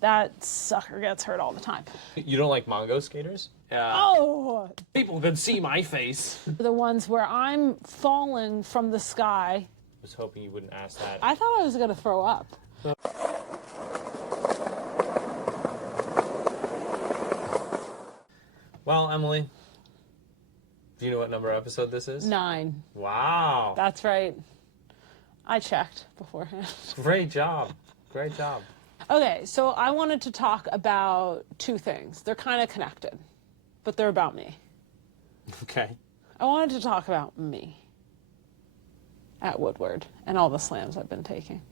That sucker gets hurt all the time. You don't like Mongo skaters? Oh! People can see my face. The ones where I'm falling from the sky. I was hoping you wouldn't ask that. I thought I was going to throw up. Well, Emily, do you know what number episode this is? 9. Wow. That's right. I checked beforehand. Great job. Great job. Okay, so I wanted to talk about 2 things. They're kind of connected, but they're about me. Okay. I wanted to talk about me at Woodward and all the slams I've been taking.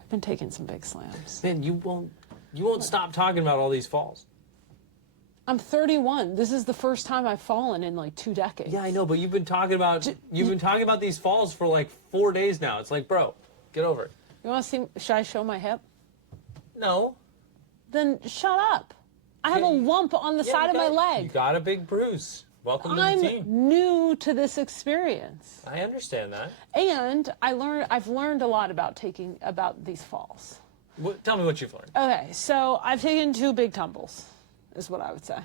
I've been taking some big slams. Man, you won't stop talking about all these falls. I'm 31. This is the first time I've fallen in like 2 decades. Yeah, I know, but you've been talking about these falls for like 4 days now. It's like, bro, get over it. You want to see? Should I show my hip? No. Then shut up. I have a lump on the side of my leg. You got a big bruise. Welcome to the team. I'm new to this experience. I understand that. And I've learned a lot about these falls. Tell me what you've learned. Okay, so I've taken 2 big tumbles, is what I would say.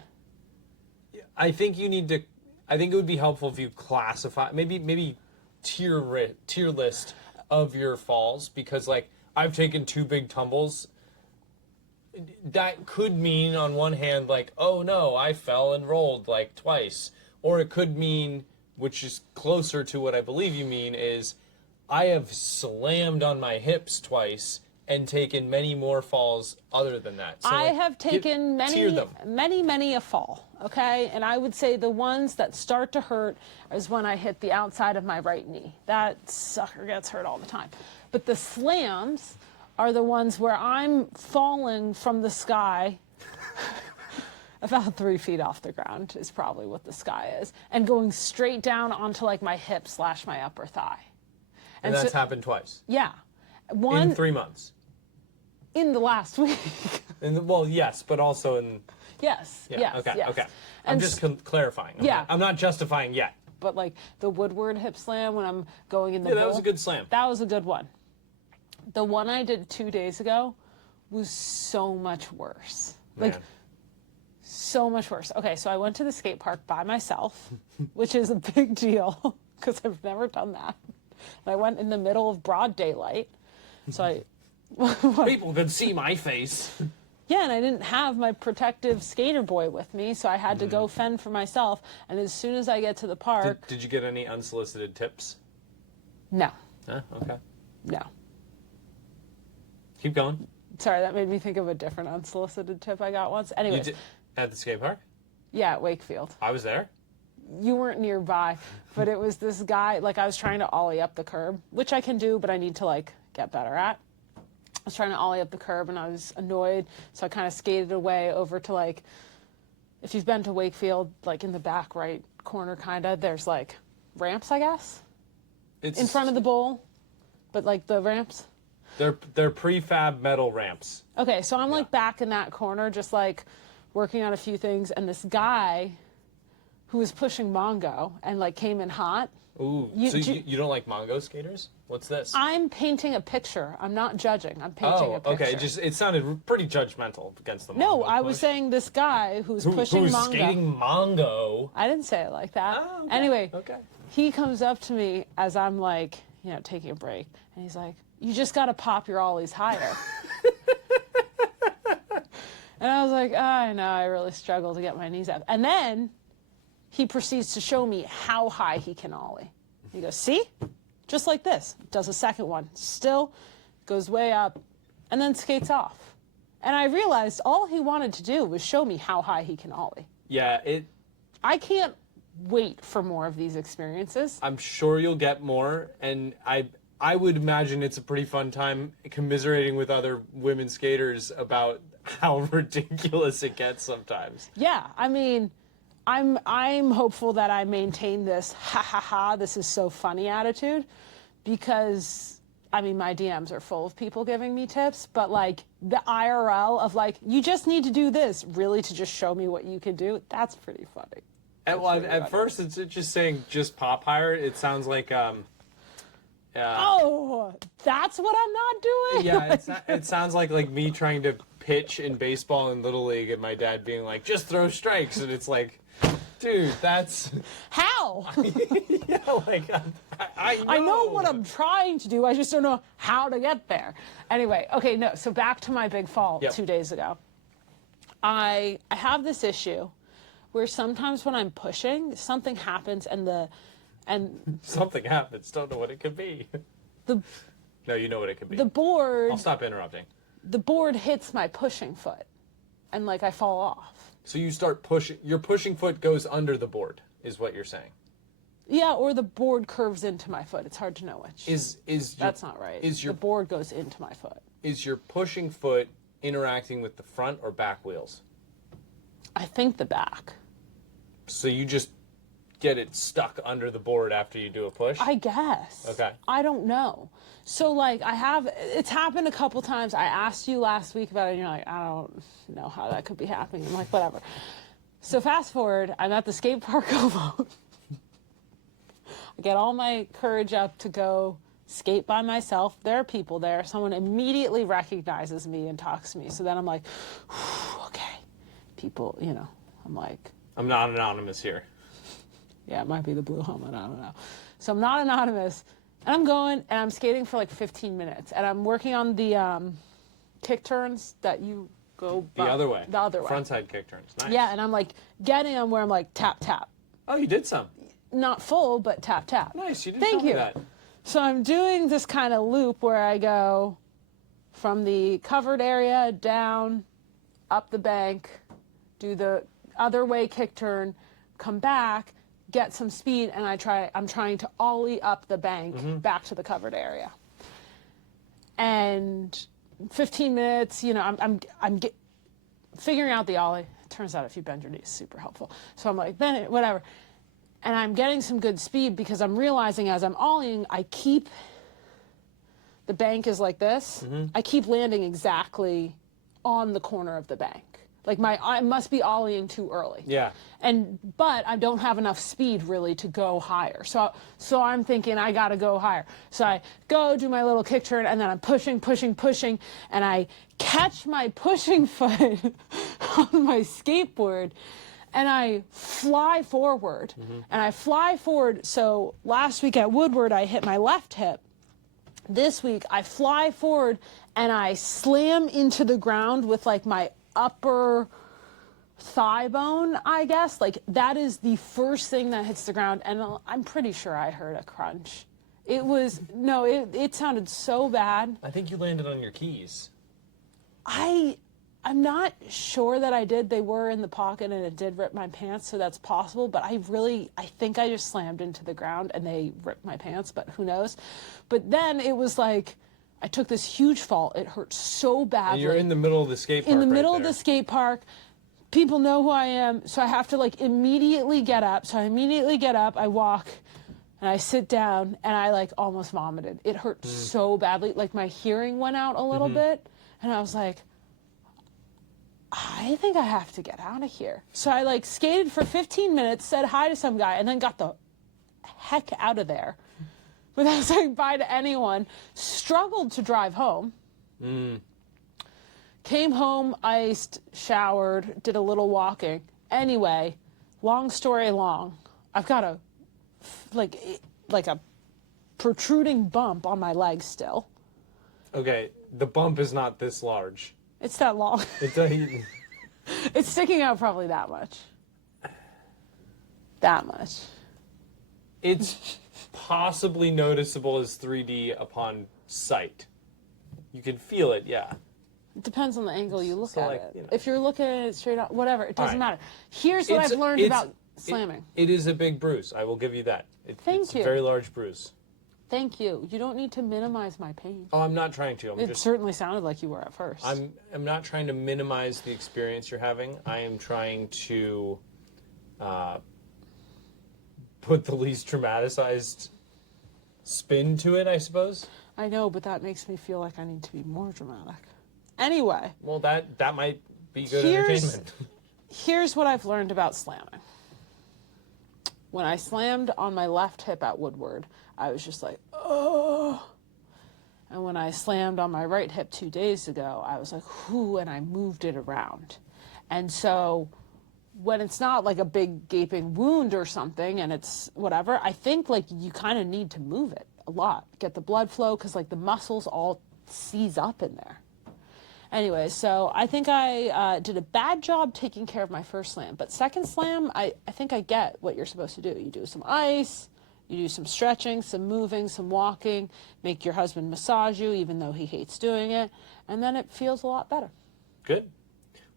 I think it would be helpful if you classify, maybe tier list of your falls, because like I've taken 2 big tumbles. That could mean on one hand like, oh no, I fell and rolled like twice, or it could mean, which is closer to what I believe you mean, is I have slammed on my hips twice and taken many more falls other than that. So I have taken many a fall, okay? And I would say the ones that start to hurt is when I hit the outside of my right knee. That sucker gets hurt all the time. But the slams are the ones where I'm falling from the sky about 3 feet off the ground is probably what the sky is, and going straight down onto like my hip / my upper thigh. And that's happened twice? Yeah. In 3 months? In the last week. Well, yes, but also in... Yes, yeah, yes, okay, yes. okay. I'm just clarifying. Yeah. I'm not justifying yet. But like the Woodward hip slam when I'm going in the bowl. That was a good slam. That was a good one. The one I did 2 days ago was so much worse. Man. Like, so much worse. Okay, so I went to the skate park by myself, which is a big deal because I've never done that. And I went in the middle of broad daylight. So I... People could see my face. Yeah, and I didn't have my protective skater boy with me, so I had to go fend for myself. And as soon as I get to the park... Did you get any unsolicited tips? No. Huh? Okay. No. Keep going. Sorry, that made me think of a different unsolicited tip I got once. Anyways. At the skate park? Yeah, at Wakefield. I was there? You weren't nearby, but it was this guy, like I was trying to ollie up the curb, which I can do, but I need to like get better at. I was trying to ollie up the curb and I was annoyed, so I kind of skated away over to like, if you've been to Wakefield, like in the back right corner kind of, there's like ramps, I guess? It's in front of the bowl, but like the ramps. They're prefab metal ramps. Okay, so I'm like back in that corner, just like working on a few things, and this guy who was pushing Mongo and like came in hot. Ooh, you don't like Mongo skaters? What's this? I'm painting a picture. I'm not judging. I'm painting a picture. Okay. It sounded pretty judgmental against the Mongo. No, I was saying this guy who's pushing Mongo. Skating Mongo. I didn't say it like that. Oh, okay. Anyway, okay. He comes up to me as I'm like, taking a break, and he's like, "You just got to pop your ollies higher." And I was like, I know, I really struggle to get my knees up. And then he proceeds to show me how high he can ollie. He goes, see? Just like this. Does a second one. Still goes way up and then skates off. And I realized all he wanted to do was show me how high he can ollie. Yeah, I can't wait for more of these experiences. I'm sure you'll get more, and I would imagine it's a pretty fun time commiserating with other women skaters about how ridiculous it gets sometimes. Yeah, I mean, I'm hopeful that I maintain this ha ha ha, this is so funny attitude, because I mean my DMs are full of people giving me tips, but like the IRL of like, you just need to do this, really to just show me what you can do, that's pretty funny. At first it's just saying just pop higher. It sounds like oh, that's what I'm not doing? Yeah, it sounds like me trying to pitch in baseball and Little League and my dad being like, just throw strikes. And it's like, dude, that's... How? Yeah, like, I know. I know what I'm trying to do. I just don't know how to get there. Anyway, okay, no. So back to my big fall 2 days ago. I have this issue where sometimes when I'm pushing, something happens and something happens. Don't know what it could be. No, you know what it could be. The board. I'll stop interrupting. The board hits my pushing foot, and like I fall off. So you start pushing. Your pushing foot goes under the board, is what you're saying. Yeah, or the board curves into my foot. It's hard to know which. That's not right. The board goes into my foot. Is your pushing foot interacting with the front or back wheels? I think the back. So you just get it stuck under the board after you do a push? I guess. Okay. I don't know. So like it's happened a couple times. I asked you last week about it and you're like, I don't know how that could be happening. I'm like, whatever. So fast forward, I'm at the skate park alone. I get all my courage up to go skate by myself. There are people there. Someone immediately recognizes me and talks to me. So then I'm like, okay, people, I'm like. I'm not anonymous here. Yeah, it might be the blue helmet. I don't know. So I'm not anonymous. And I'm going and I'm skating for like 15 minutes. And I'm working on the kick turns that you go the other way. The other way. Frontside kick turns. Nice. Yeah, and I'm like getting them where I'm like tap, tap. Oh, you did some. Not full, but tap, tap. Nice. You didn't tell me that. So I'm doing this kind of loop where I go from the covered area down, up the bank, do the other way kick turn, come back, get some speed, and I'm trying to ollie up the bank back to the covered area. And 15 minutes, I'm figuring out the ollie. It turns out if you bend your knees, super helpful. So I'm like, bend it, whatever. And I'm getting some good speed because I'm realizing as I'm ollieing, the bank is like this. I keep landing exactly on the corner of the bank. Like I must be ollieing too early. Yeah. But I don't have enough speed really to go higher. So I'm thinking I gotta go higher. So I go do my little kick turn and then I'm pushing, and I catch my pushing foot on my skateboard and I fly forward. And I fly forward. So last week at Woodward I hit my left hip. This week I fly forward and I slam into the ground with like my upper thigh bone, I guess. Like that is the first thing that hits the ground, and I'm pretty sure I heard a crunch. It sounded so bad. I think you landed on your keys. I'm not sure that I did. They were in the pocket and it did rip my pants, so that's possible, but I think I just slammed into the ground and they ripped my pants, but who knows. But then it was like I took this huge fall. It hurt so badly. And you're in the middle of the skate park. In the middle of the skate park. People know who I am, so I have to like immediately get up. So I immediately get up, I walk, and I sit down, and I like almost vomited. It hurt so badly. Like my hearing went out a little bit, and I was like, I think I have to get out of here. So I like skated for 15 minutes, said hi to some guy, and then got the heck out of there without saying bye to anyone. Struggled to drive home. Came home, iced, showered, did a little walking. Anyway, long story long, I've got a protruding bump on my leg still. Okay, the bump is not this large. It's that long. It's sticking out probably that much. That much. It's possibly noticeable as 3D upon sight. You can feel it, yeah. It depends on the angle you look at like, it. If you're looking at it straight on, whatever, it doesn't matter. Here's what I've learned about slamming. It is a big bruise. I will give you that. Thank you. It's a very large bruise. Thank you. You don't need to minimize my pain. Oh, I'm not trying to. It certainly sounded like you were at first. I'm not trying to minimize the experience you're having. I am trying to put the least traumatized spin to it, I suppose. I know, but that makes me feel like I need to be more dramatic. Anyway. Well, that might be good entertainment. Here's what I've learned about slamming. When I slammed on my left hip at Woodward, I was just like, oh. And when I slammed on my right hip 2 days ago, I was like, whoo, and I moved it around. And so when it's not like a big gaping wound or something and it's whatever, I think like you kind of need to move it a lot, get the blood flow, because like the muscles all seize up in there. Anyway, so I think I did a bad job taking care of my first slam. But second slam, I think I get what you're supposed to do. You do some ice, you do some stretching, some moving, some walking, make your husband massage you, even though he hates doing it, and then it feels a lot better. Good.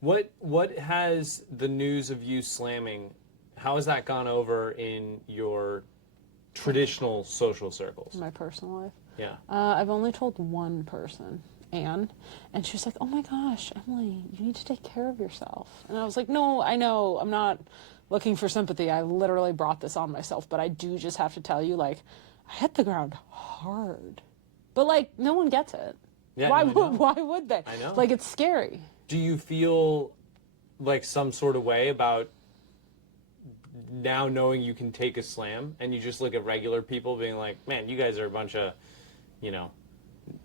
What has the news of you slamming, how has that gone over in your traditional social circles? In my personal life? Yeah. I've only told one person, Anne, and she was like, oh my gosh, Emily, you need to take care of yourself. And I was like, no, I know, I'm not looking for sympathy. I literally brought this on myself, but I do just have to tell you, like, I hit the ground hard. But, like, no one gets it. Yeah, why no, would they? I know. Like, it's scary. Do you feel like some sort of way about now knowing you can take a slam and you just look at regular people being like, man, you guys are a bunch of, you know,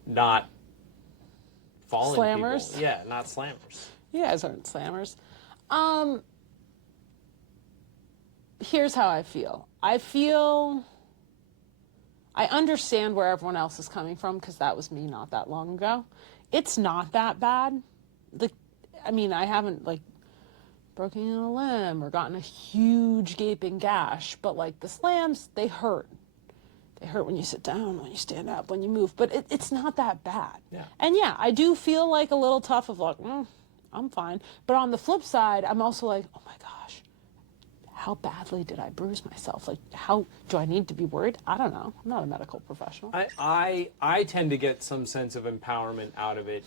not fallen Slammers? people. Yeah, not slammers. You guys aren't slammers. Here's how I feel. I understand where everyone else is coming from because that was me not that long ago. It's not that bad. I mean, I haven't like broken a limb or gotten a huge gaping gash, but like the slams, they hurt. They hurt when you sit down, when you stand up, when you move, but it's not that bad. Yeah. And yeah, I do feel like a little tough of like, I'm fine. But on the flip side, I'm also like, oh my gosh, how badly did I bruise myself? Like, how do I need to be worried? I don't know. I'm not a medical professional. I tend to get some sense of empowerment out of it,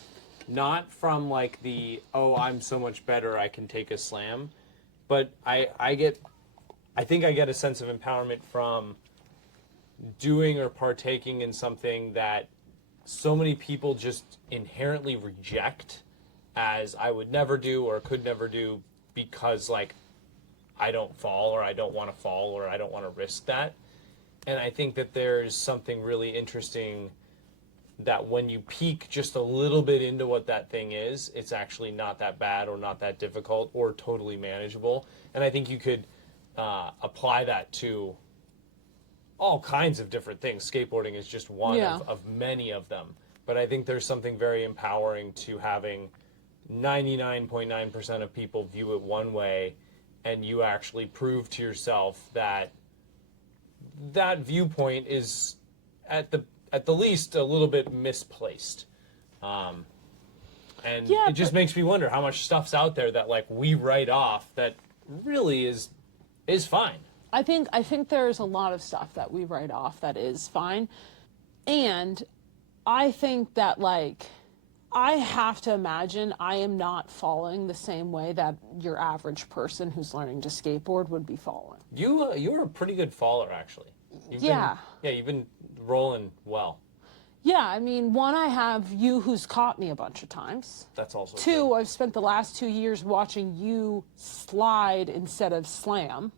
not from like the, oh, I'm so much better, I can take a slam, but I think I get a sense of empowerment from doing or partaking in something that so many people just inherently reject as I would never do or could never do because like I don't fall or I don't want to fall or I don't want to risk that. And I think that there's something really interesting that when you peek just a little bit into what that thing is, it's actually not that bad or not that difficult or totally manageable. And I think you could apply that to all kinds of different things. Skateboarding is just one of many of them. But I think there's something very empowering to having 99.9% of people view it one way and you actually prove to yourself that that viewpoint is at the least a little bit misplaced. And it just makes me wonder how much stuff's out there that like we write off that really is fine. I think there's a lot of stuff that we write off that is fine. And I think that like I have to imagine I am not falling the same way that your average person who's learning to skateboard would be falling. You're a pretty good faller, actually. You've been rolling well. Yeah, I mean, one, I have you who's caught me a bunch of times. That's also Two, true. I've spent the last 2 years watching you slide instead of slam.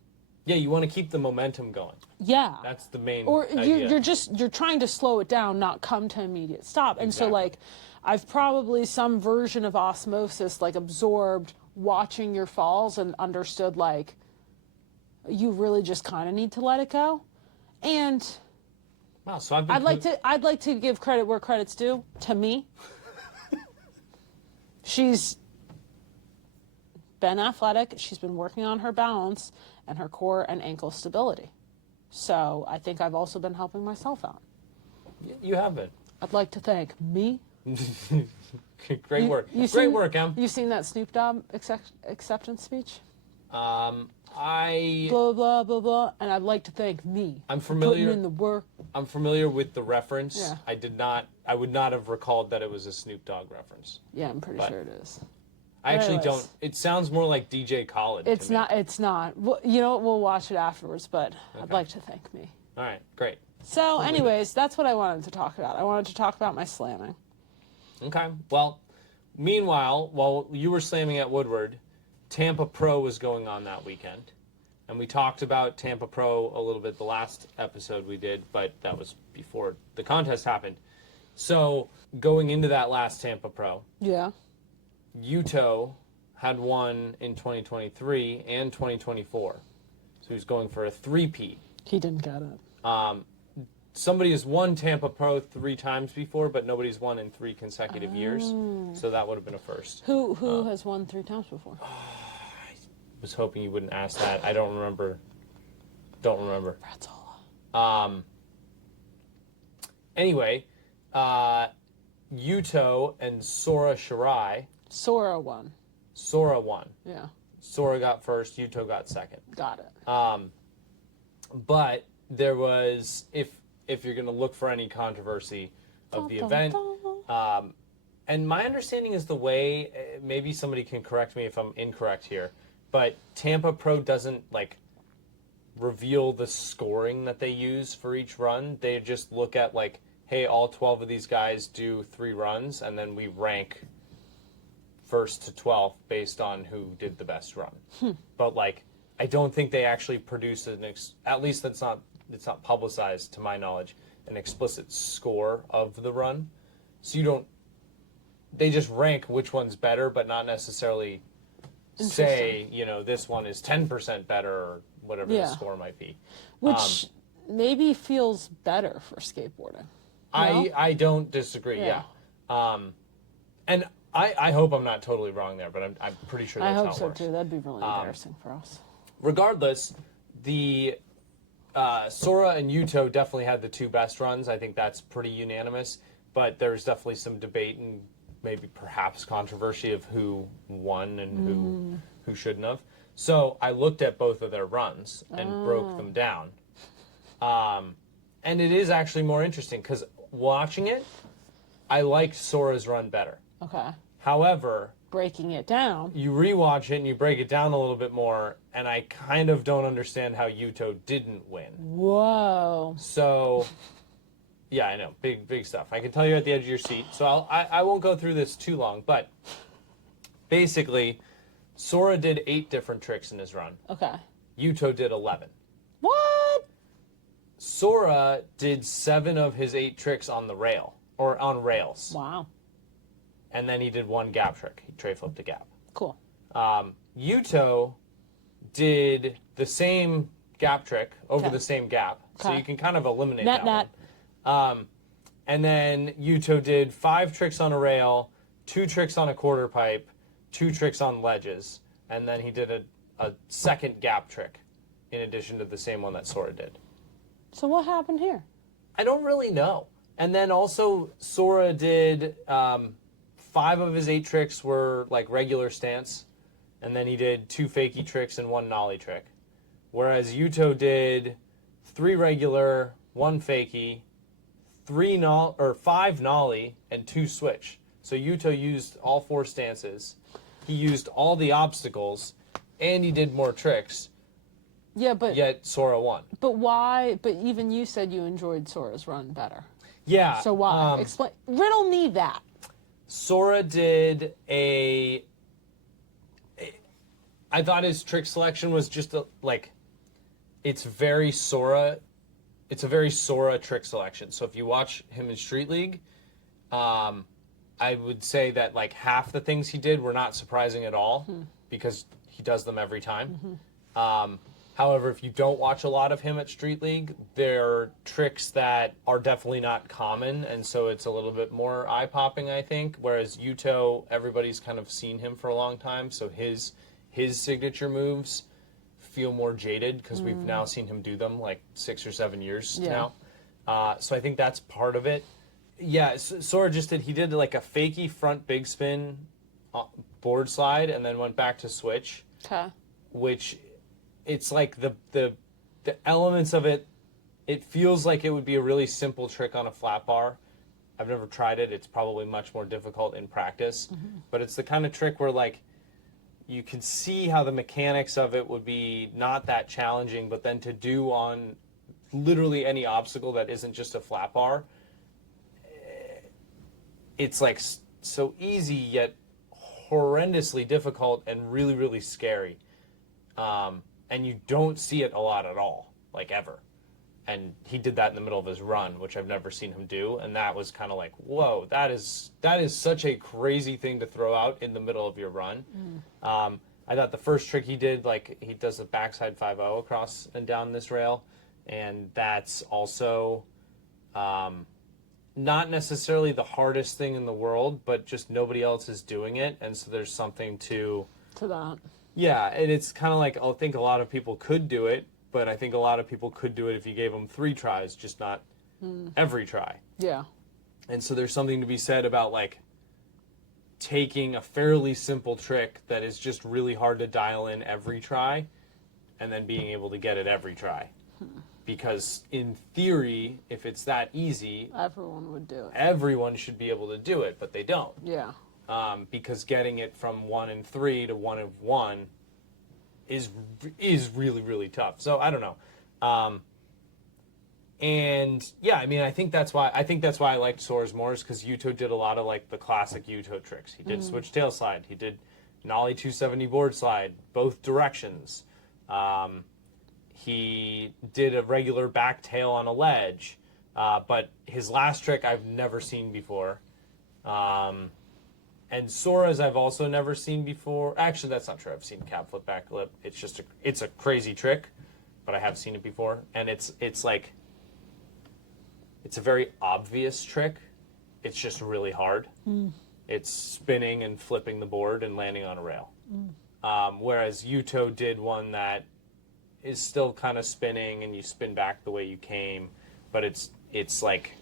Yeah, you want to keep the momentum going. Yeah. That's the main Or idea. you're trying to slow it down, not come to immediate stop. And so like I've probably some version of osmosis like absorbed watching your falls and understood like you really just kind of need to let it go. And wow, so I'd like to give credit where credit's due to me. She's been athletic, she's been working on her balance and her core and ankle stability. So I think I've also been helping myself out. You have been. I'd like to thank me. Great work. Great work, Em. You seen that Snoop Dogg acceptance speech? I blah blah blah blah, and I'd like to thank me. I'm familiar. For putting in the work. I'm familiar with the reference. Yeah. I would not have recalled that it was a Snoop Dogg reference. Yeah, I'm pretty sure it is. I actually don't. It sounds more like DJ Khaled. It's not. It's not. Well, you know what? We'll watch it afterwards. But I'd like to thank me. All right, great. So, anyways, that's what I wanted to talk about. I wanted to talk about my slamming. Okay. Well, meanwhile, while you were slamming at Woodward, Tampa Pro was going on that weekend. And we talked about Tampa Pro a little bit the last episode we did, but that was before the contest happened. So going into that last Tampa Pro, Yeah. Yuto had won in 2023 and 2024. So he was going for a three-peat. He didn't get it. Somebody has won Tampa Pro 3 times before, but nobody's won in 3 consecutive years. So that would have been a first. Who has won 3 times before? I was hoping you wouldn't ask that. I don't remember. Don't remember. Bratzola. Anyway, Yuto and Sora Shirai. Sora won. Sora won. Yeah. Sora got first. Yuto got second. Got it. But there was, if you're going to look for any controversy of the event, and my understanding is the way, maybe somebody can correct me if I'm incorrect here, but Tampa Pro doesn't like reveal the scoring that they use for each run. They just look at like, hey, all 12 of these guys do 3 runs, and then we rank first to 12th based on who did the best run. But like, I don't think they actually produce at least it's not publicized to my knowledge, an explicit score of the run. So they just rank which one's better, but not necessarily say, this one is 10% better or whatever the score might be. Which maybe feels better for skateboarding. No? I don't disagree, yeah. And I hope I'm not totally wrong there, but I'm pretty sure that's how it works. I hope so too. That'd be really embarrassing for us. Regardless, the Sora and Yuto definitely had the 2 best runs. I think that's pretty unanimous, but there's definitely some debate and maybe perhaps controversy of who won and who shouldn't have. So I looked at both of their runs and broke them down. And it is actually more interesting because watching it, I liked Sora's run better. Okay. However, breaking it down, you rewatch it and you break it down a little bit more, and I kind of don't understand how Yuto didn't win. Whoa. So, yeah, I know, big stuff. I can tell you at the edge of your seat, so I won't go through this too long, but basically, Sora did 8 different tricks in his run. Okay. Yuto did 11. What? Sora did 7 of his 8 tricks on the rail, or on rails. Wow. And then he did 1 gap trick. He tray flipped a gap. Cool. Yuto did the same gap trick over the same gap. So you can kind of eliminate that one. And then Yuto did 5 tricks on a rail, 2 tricks on a quarter pipe, 2 tricks on ledges, and then he did a second gap trick in addition to the same one that Sora did. So what happened here? I don't really know. And then also Sora did 5 of his 8 tricks were like regular stance, and then he did 2 fakie tricks and 1 nollie trick. Whereas Yuto did 3 regular, 1 fakie, 5 nollie, and 2 switch. So Yuto used all 4 stances. He used all the obstacles, and he did more tricks. Yeah, but yet Sora won. But why? But even you said you enjoyed Sora's run better. Yeah. So why? Explain. Riddle me that. Sora did I thought his trick selection was just it's very Sora. It's a very Sora trick selection. So if you watch him in Street League, I would say that like half the things he did were not surprising at all because he does them every time. However, if you don't watch a lot of him at Street League, they're tricks that are definitely not common, and so it's a little bit more eye-popping, I think. Whereas Yuto, everybody's kind of seen him for a long time, so his signature moves feel more jaded because we've now seen him do them like 6 or 7 years now. So I think that's part of it. Yeah, Sora he did like a fakie front big spin board slide and then went back to switch. Okay. Which it's like the elements of it, it feels like it would be a really simple trick on a flat bar. I've never tried it. It's probably much more difficult in practice. But it's the kind of trick where like you can see how the mechanics of it would be not that challenging, but then to do on literally any obstacle that isn't just a flat bar, it's like so easy yet horrendously difficult and really, really scary. And you don't see it a lot at all, like ever. and he did that in the middle of his run, which I've never seen him do, and that was kind of like, whoa, that is such a crazy thing to throw out in the middle of your run. I thought the first trick he did, like he does a backside 5-0 across and down this rail, and that's also not necessarily the hardest thing in the world, but just nobody else is doing it, and so there's something to that. Yeah, and it's kind of like, I think a lot of people could do it, but I think a lot of people could do it if you gave them 3 tries, just not every try. Yeah. And so there's something to be said about like taking a fairly simple trick that is just really hard to dial in every try and then being able to get it every try. Because in theory, if it's that easy, everyone would do it. Everyone should be able to do it, but they don't. Yeah. Because getting it from 1 and 3 to 1 and 1 is really, really tough. So I don't know. And yeah, I mean, I think that's why I liked Sora's more, is because Yuto did a lot of like the classic Yuto tricks. He did switch tail slide. He did an ollie 270 board slide, both directions. He did a regular back tail on a ledge. But his last trick I've never seen before. And Sora's I've also never seen before. Actually, that's not true. I've seen cab flip back lip. It's just it's a crazy trick, but I have seen it before. And it's like, it's a very obvious trick. It's just really hard. It's spinning and flipping the board and landing on a rail. Whereas Yuto did one that is still kind of spinning and you spin back the way you came, but it's like,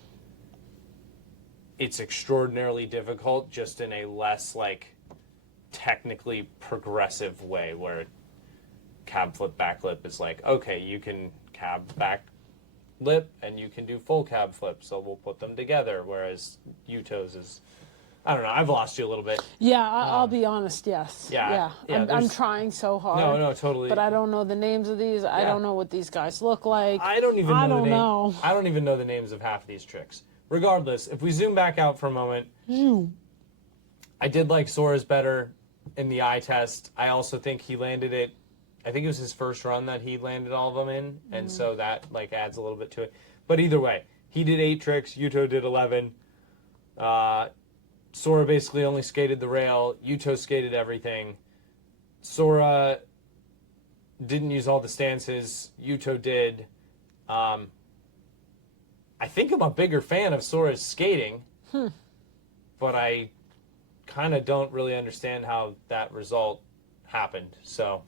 it's extraordinarily difficult, just in a less like technically progressive way, where cab flip back lip is like, okay, you can cab back lip and you can do full cab flip, so we'll put them together. Whereas Yuto's is, I don't know, I've lost you a little bit. Yeah, I'll be honest, yes. Yeah, I'm trying so hard. No, totally. But I don't know the names of these. I don't know what these guys look like. I don't even know. I I don't even know the names of half these tricks. Regardless, if we zoom back out for a moment, I did like Sora's better in the eye test. I also think he landed it, I think it was his first run that he landed all of them in, and so that like adds a little bit to it. But either way, he did 8 tricks, Yuto did 11. Sora basically only skated the rail, Yuto skated everything. Sora didn't use all the stances, Yuto did. I think I'm a bigger fan of Sora's skating, but I kind of don't really understand how that result happened. So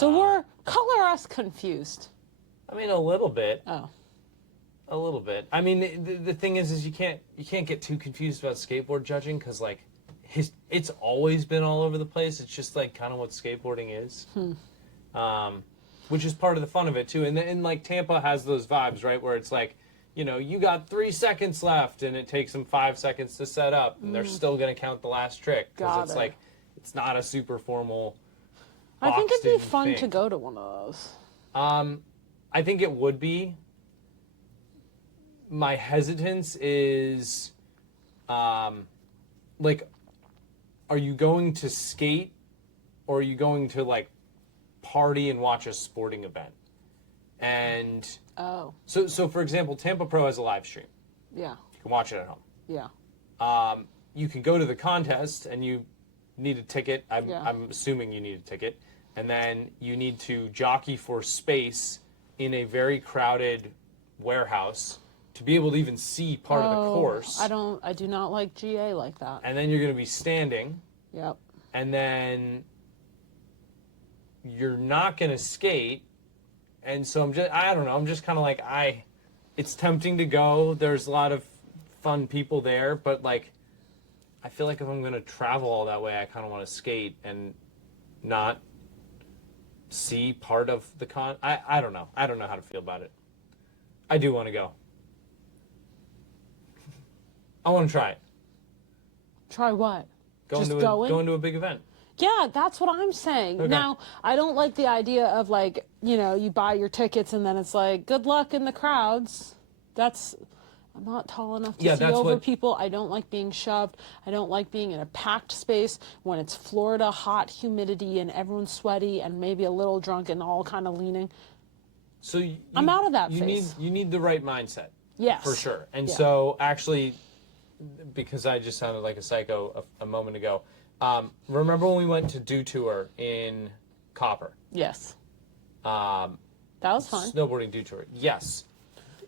we're color us confused. I mean, a little bit. Oh. A little bit. I mean, the thing is you can't get too confused about skateboard judging, because like it's always been all over the place. It's just like kind of what skateboarding is. Which is part of the fun of it too. And like Tampa has those vibes, right, where it's like, you know, you got 3 seconds left and it takes them 5 seconds to set up, and they're still going to count the last trick, because it's like, it's not a super formal. I think it'd be fun thing to go to one of those. I think it would be. My hesitance is, like, are you going to skate, or are you going to like party and watch a sporting event? And so for example, Tampa Pro has a live stream. Yeah. You can watch it at home. Yeah. You can go to the contest and you need a ticket. I'm assuming you need a ticket. And then you need to jockey for space in a very crowded warehouse to be able to even see part of the course. I do not like GA like that. And then you're going to be standing. Yep. And then you're not going to skate. And so I don't know, I'm just kind of like, it's tempting to go. There's a lot of fun people there, but like, I feel like if I'm going to travel all that way, I kind of want to skate and not see part of the I don't know. I don't know how to feel about it. I do want to go. I want to try it. Try what? Go into a big event. Yeah, that's what I'm saying. Okay. Now, I don't like the idea of like, you know, you buy your tickets and then it's like, good luck in the crowds. I'm not tall enough to see over people. I don't like being shoved. I don't like being in a packed space when it's Florida, hot, humidity, and everyone's sweaty and maybe a little drunk and all kind of leaning. So I'm out of that you phase. you need the right mindset. Yes. For sure. And Yeah. so actually, because I just sounded like a psycho a moment ago, remember when we went to Do Tour in Copper? Yes. That was fun. Snowboarding Do Tour. Yes.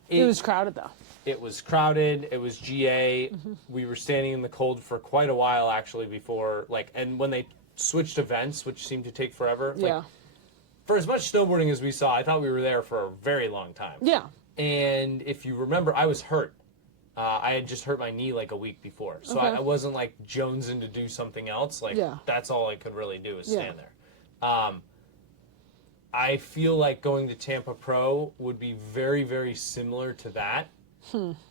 It was crowded though. It was crowded. It was GA. We were standing in the cold for quite a while actually before, like, and when they switched events, which seemed to take forever. Yeah. Like, for as much snowboarding as we saw, I thought we were there for a very long time. Yeah. And if you remember, I was hurt. I had just hurt my knee like a week before. So Okay. I wasn't like jonesing to do something else. Like, Yeah. that's all I could really do is Yeah. stand there. I feel like going to Tampa Pro would be very, very similar to that.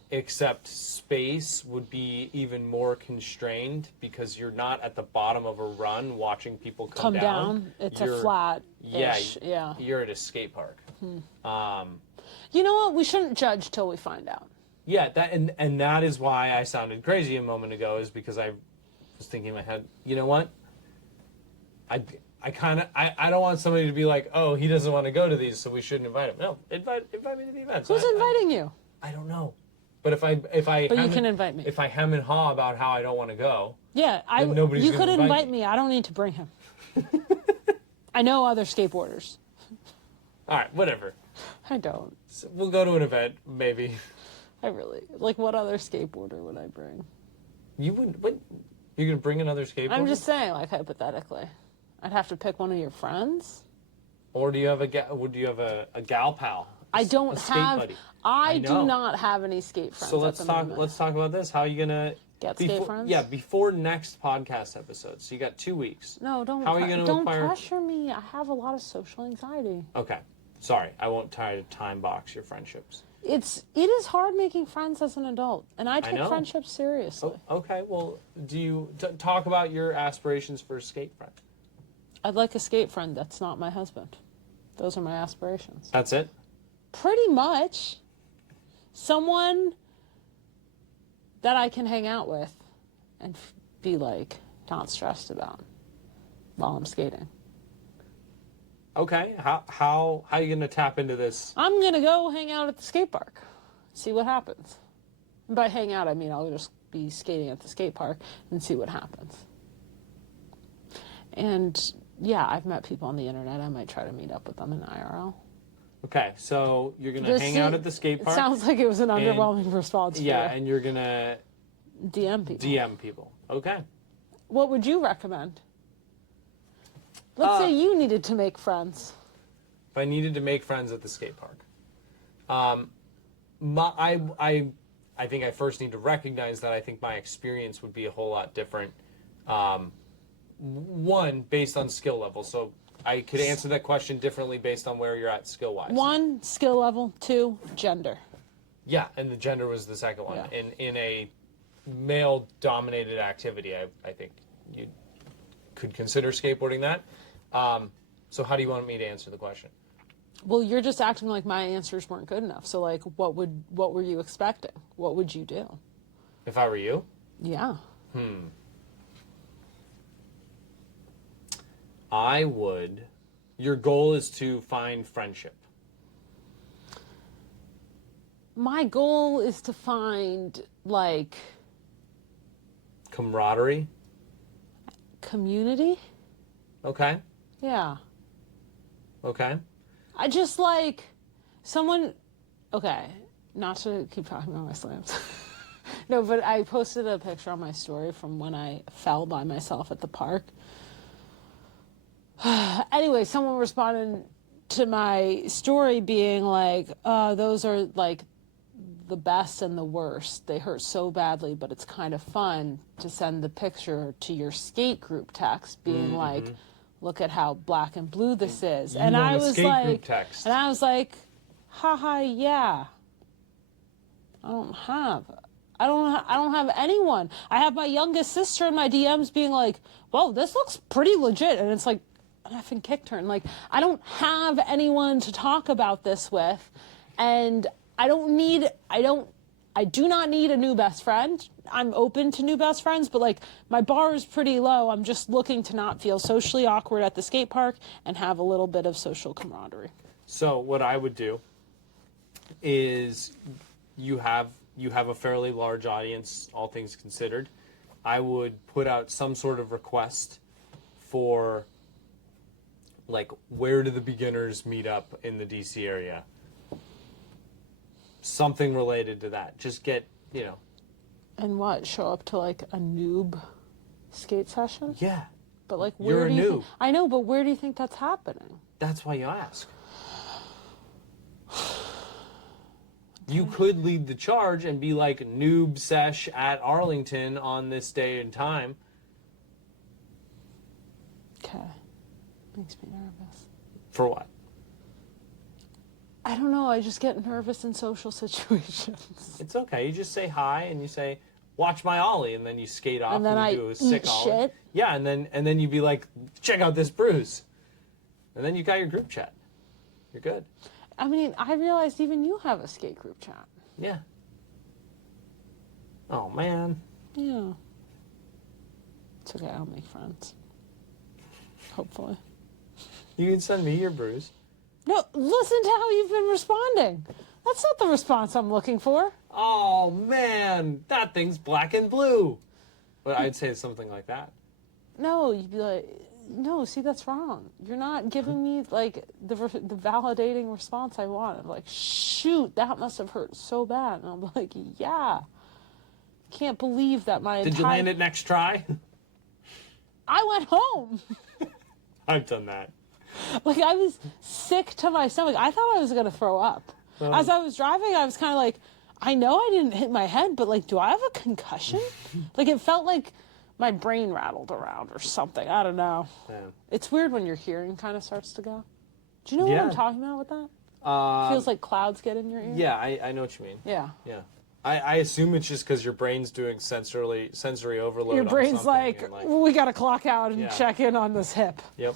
Except space would be even more constrained because you're not at the bottom of a run watching people come down. It's You're- a flat. Yeah, Yeah. you're at a skate park. You know what? We shouldn't judge till we find out. Yeah, that and that is why I sounded crazy a moment ago, is because I was thinking in my head, you know what? I don't want somebody to be like, oh, he doesn't want to go to these, so we shouldn't invite him. No, invite me to the events. Who's inviting you? I don't know. But if I But you can invite me. If I hem and haw about how I don't want to go, Yeah, then nobody's you gonna could invite invite me. I don't need to bring him. I know other skateboarders. all right, whatever. I don't. So we'll go to an event, maybe. I really like. What other skateboarder would I bring? You wouldn't. What? You're gonna bring another skateboarder? I'm just saying, like hypothetically, I'd have to pick one of your friends. Or do you have a gal pal? I don't a skate have. buddy? I know. do not have any skate friends. So let's at the talk. moment. Let's talk about this. How are you gonna Get skate friends? Yeah, before next podcast episode. So you got 2 weeks. No, don't. How are you gonna don't acquire? pressure me. I have a lot of social anxiety. Okay, sorry. I won't try to time box your friendships. It is hard making friends as an adult, and I take know. friendships seriously. Okay. Well, do you talk about your aspirations for a skate friend? I'd like a skate friend that's not my husband. Those are my aspirations. That's it. Pretty much. Someone that I can hang out with and be like not stressed about while I'm skating. Okay. How are you gonna tap into this? I'm gonna go hang out at the skate park, see what happens. And by hang out, I mean I'll just be skating at the skate park and see what happens. And yeah, I've met people on the internet. I might try to meet up with them in IRL. Okay, so you're gonna hang out at the skate park. It sounds like it was an underwhelming response. Yeah, for and you're gonna DM people. DM people. Okay. What would you recommend? Let's say you needed to make friends. If I needed to make friends at the skate park, I think I first need to recognize that I think my experience would be a whole lot different. One, based on skill level. So I could answer that question differently based on where you're at skill-wise. 1, skill level. 2, gender. Yeah, and the gender was the second one. Yeah. In a male-dominated activity, I think you could consider skateboarding that. So how do you want me to answer the question? Well, you're just acting like my answers weren't good enough. So like what were you expecting? What would you do? If I were you? Yeah. I would. Your goal is to find friendship. My goal is to find like Camaraderie. community. Okay. Yeah. Okay. I just like someone. Okay, not to keep talking about my slams. No, but I posted a picture on my story from when I fell by myself at the park. Anyway, someone responded to my story being like, those are like the best and the worst. They hurt so badly, but it's kind of fun to send the picture to your skate group text being like, look at how black and blue this is. And want I a was skate like, group text. and I was like, haha, yeah. I don't have anyone. I have my youngest sister in my DMs being like, well, this looks pretty legit. And it's like, an effing kick turn. Like, I don't have anyone to talk about this with. And I do not need a new best friend. I'm open to new best friends, but like my bar is pretty low. I'm just looking to not feel socially awkward at the skate park and have a little bit of social camaraderie. So what I would do is you have a fairly large audience, all things considered. I would put out some sort of request for, like, where do the beginners meet up in the DC area? Something related to that. Just get, And what? Show up to like a noob skate session? Yeah. But like, You're where a do you noob. think? I know, but where do you think that's happening? That's why you ask. You could lead the charge and be like, noob sesh at Arlington on this day and time. Okay. Makes me nervous. For what? I don't know. I just get nervous in social situations. It's okay. You just say hi and you say, watch my ollie, and then you skate off And then you I do a sick eat ollie. shit. Yeah, and then you'd be like, check out this bruise. And then you got your group chat. You're good. I mean, I realized even you have a skate group chat. Yeah. Oh, man. Yeah. It's okay. I'll make friends. Hopefully. You can send me your bruise. No, listen to how you've been responding. That's not the response I'm looking for. Oh, man. That thing's black and blue. But I'd say something like that. No, you'd be like, no, see, that's wrong. You're not giving me, like, the validating response I want. I'm like, shoot, that must have hurt so bad. And I'm like, yeah. Can't believe that my Did you land it next try? I went home. I've done that. Like, I was sick to my stomach. I thought I was going to throw up. As I was driving, I was kind of like, I know I didn't hit my head, but, like, do I have a concussion? Like, it felt like my brain rattled around or something. I don't know. Yeah. It's weird when your hearing kind of starts to go. Do you know what I'm talking about with that? Feels like clouds get in your ear. Yeah, I know what you mean. Yeah. Yeah. I assume it's just because your brain's doing sensory overload. Your on brain's something like, and we got to clock out and Yeah. check in on this hip. Yep.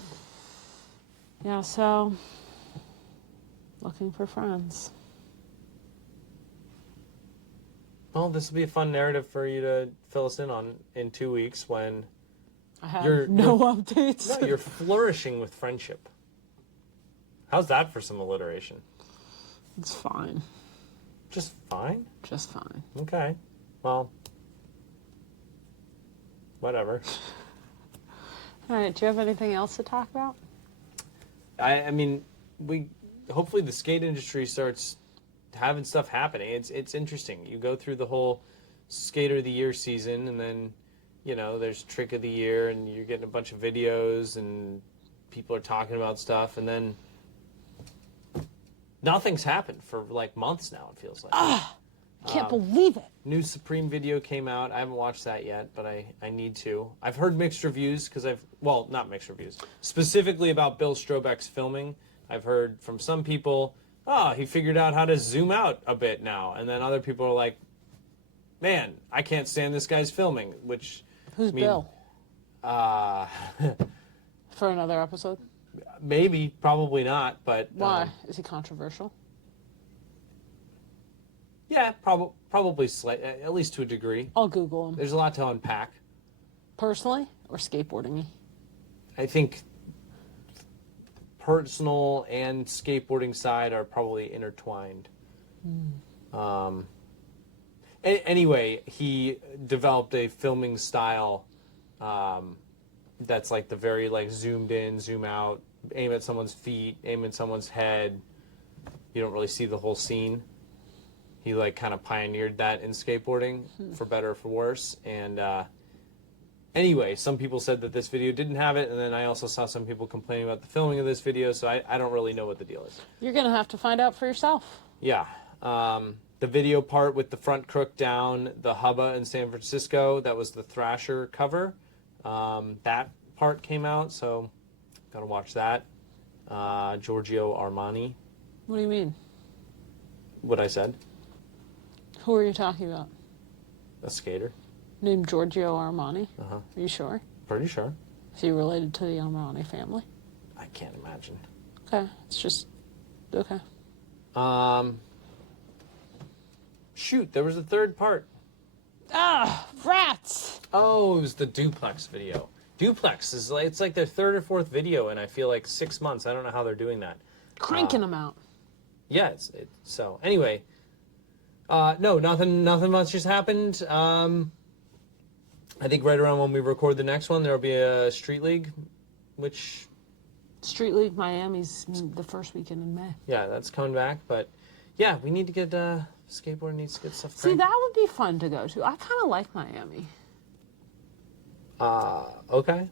Yeah, so looking for friends. Well, this will be a fun narrative for you to fill us in on in 2 weeks when I have You're- no updates. no, you're flourishing with friendship. How's that for some alliteration? It's fine. Just fine? Just fine. Okay. Well, whatever. All right, do you have anything else to talk about? I mean, hopefully the skate industry starts having stuff happening. It's interesting. You go through the whole Skater of the Year season, and then there's Trick of the Year, and you're getting a bunch of videos, and people are talking about stuff, and then nothing's happened for like months now. It feels like. Can't believe it. New Supreme video came out. I haven't watched that yet, but I need to. I've heard mixed reviews because not mixed reviews. Specifically about Bill Strobeck's filming. I've heard from some people, he figured out how to zoom out a bit now. And then other people are like, man, I can't stand this guy's filming, which... Who's Bill? For another episode? Maybe, probably not, but... Why? Is he controversial? Yeah, probably slightly, at least to a degree. I'll Google him. There's a lot to unpack. Personally or skateboarding-y? I think personal and skateboarding side are probably intertwined. Anyway, he developed a filming style that's like the very zoomed in, zoom out, aim at someone's feet, aim at someone's head. You don't really see the whole scene. He kind of pioneered that in skateboarding, for better or for worse. And anyway, some people said that this video didn't have it, and then I also saw some people complaining about the filming of this video, so I don't really know what the deal is. You're going to have to find out for yourself. Yeah. The video part with the front crook down, the Hubba in San Francisco, that was the Thrasher cover. That part came out, so got to watch that. Giorgio Armani. What do you mean? What I said. Who are you talking about? A skater. Named Giorgio Armani? Uh-huh. Are you sure? Pretty sure. Is he related to the Armani family? I can't imagine. Okay, it's just... Okay. Shoot, there was a third part. Rats! Oh, it was the Duplex video. Duplex it's like their third or fourth video in I feel like 6 months. I don't know how they're doing that. Cranking them out. Yeah, so anyway, no, nothing much just happened. I think right around when we record the next one, there'll be a street league, which Street League Miami's the first weekend in May. yeah, that's coming back. But yeah, we need to get skateboard needs to get stuff. See, that would be fun to go to. I kind of like Miami. Okay.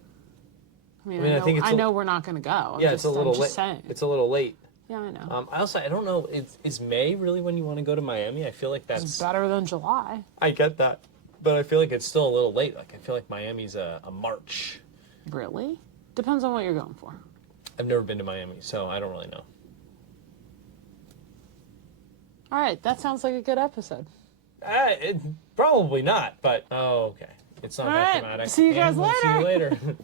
I mean, I think it's I know we're not going to go. Yeah, it's a little late. Saying. It's a little late. Yeah, I know. I don't know. Is May really when you want to go to Miami? I feel like that's It's better than July. I get that, but I feel like it's still a little late. Like I feel like Miami's a March. Really? Depends on what you're going for. I've never been to Miami, so I don't really know. All right, that sounds like a good episode. Probably not, but okay. It's not All that right, dramatic. see you guys And we'll see you later. later.